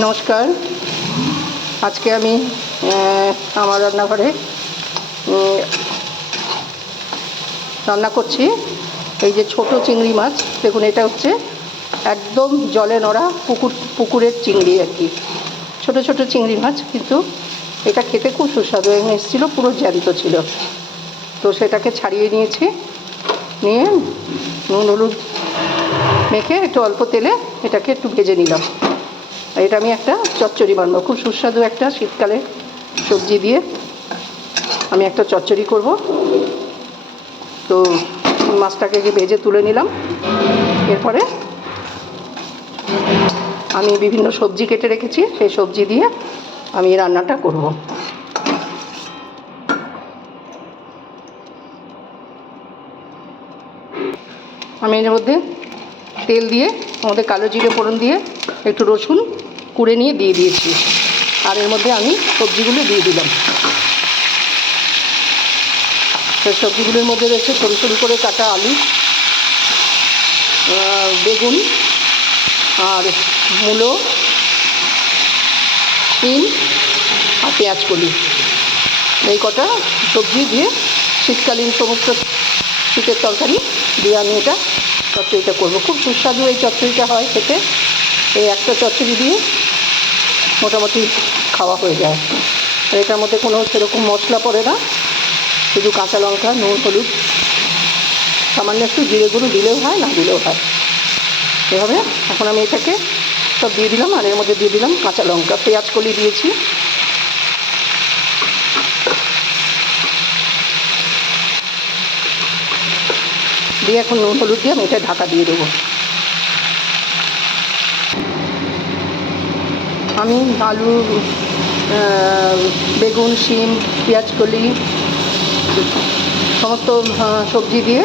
নমস্কার। আজকে আমি আমার রান্নাঘরে রান্না করছি এই যে ছোট চিংড়ি মাছ। দেখুন, এটা হচ্ছে একদম জলে নড়া পুকুরের চিংড়ি আর কি, ছোট ছোট চিংড়ি মাছ, কিন্তু এটা খেতে খুব সুস্বাদু। এখানে এসেছিলো, পুরো জ্যান্ত ছিল। তো সেটাকে ছাড়িয়ে নিয়েছি, নিয়ে নুন হলুদ মেখে একটু অল্প তেলে এটাকে একটু ভেজে নিলাম। এটা আমি একটা চচ্চড়ি বানাবো, খুব সুস্বাদু একটা শীতকালে সবজি দিয়ে আমি একটা চচ্চড়ি করব। তো মাছটাকে ভেজে তুলে নিলাম। এরপরে আমি বিভিন্ন সবজি কেটে রেখেছি, সেই সবজি দিয়ে আমি রান্নাটা করব। আমি এর মধ্যে তেল দিয়ে, আমাদের কালো জিরে ফোড়ন দিয়ে একটু রসুন কুড়ে নিয়ে দিয়ে দিয়েছি, আর এর মধ্যে আমি সবজিগুলো দিয়ে দিলাম। সেই সবজিগুলোর মধ্যে রয়েছে সরু সরু করে কাটা আলু, বেগুন, আর মূলো, শিম, আর পেঁয়াজ কলি। এই কটা সবজি দিয়ে শীতকালীন সমস্ত শীতের তরকারি দিয়ে আমি এটা চচ্চড়িটা করবো। খুব সুস্বাদু এই চচ্চড়িটা হয় খেতে। এই একটা চচ্চড়ি দিয়ে মোটামুটি খাওয়া হয়ে যায়। আর এটার মধ্যে কোনো সেরকম মশলা পড়ে না, শুধু কাঁচা লঙ্কা, নুন, হলুদ, সামান্য একটু জিরে গুঁড়ো দিলেও হয়, না দিলেও হয়। এভাবে এখন আমি এটাকে সব দিয়ে দিলাম, আর এর মধ্যে দিয়ে দিলাম কাঁচা লঙ্কা, পেঁয়াজ কলি দিয়েছি। দিয়ে এখন নুন হলুদ দিয়ে আমি এটা ঢাকা দিয়ে দেবো। আমি আলু, বেগুন, শিম, পেঁয়াজ কলি সমস্ত সবজি দিয়ে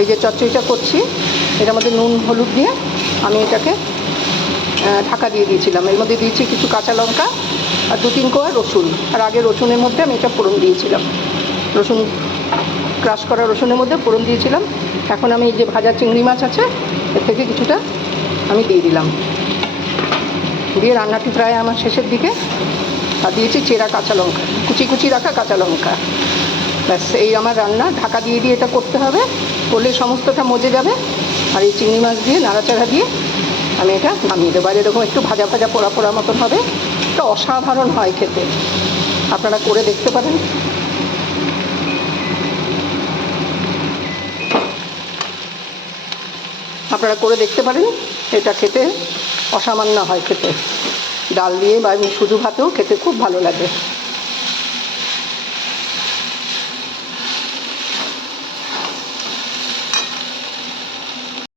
এই যে চচ্চড়িটা করছি, এটার মধ্যে নুন হলুদ দিয়ে আমি এটাকে ঢাকা দিয়ে দিয়েছিলাম। এর মধ্যে দিয়েছি কিছু কাঁচা লঙ্কা আর 2-3 কোয়া রসুন। আর আগে রসুনের মধ্যে আমি এটা ফোড়ন দিয়েছিলাম, রসুন ক্রাশ করা রসুনের মধ্যে ফোড়ন দিয়েছিলাম। এখন আমি এই যে ভাজা চিংড়ি মাছ আছে, এর থেকে কিছুটা আমি দিয়ে দিলাম। দিয়ে রান্নাটি প্রায় আমার শেষের দিকে। আর দিয়েছি চেরা কাঁচা লঙ্কা, কুচি কুচি রাখা কাঁচা লঙ্কা। ব্যাস, এই আমার রান্না। ঢাকা দিয়ে দিয়ে এটা করতে হবে, করলে সমস্তটা মজে যাবে। আর এই চিংড়ি মাছ দিয়ে নাড়াচাড়া দিয়ে আমি এটা নামিয়ে দেবো। আর এরকম একটু ভাজা ভাজা পোড়া পোড়া মতন হবে, এটা অসাধারণ হয় খেতে। আপনারা করে দেখতে পারেন। এটা খেতে অসামান্য হয় খেতে, ডাল দিয়ে বা শুধু ভাতেও খেতে খুব ভালো লাগে।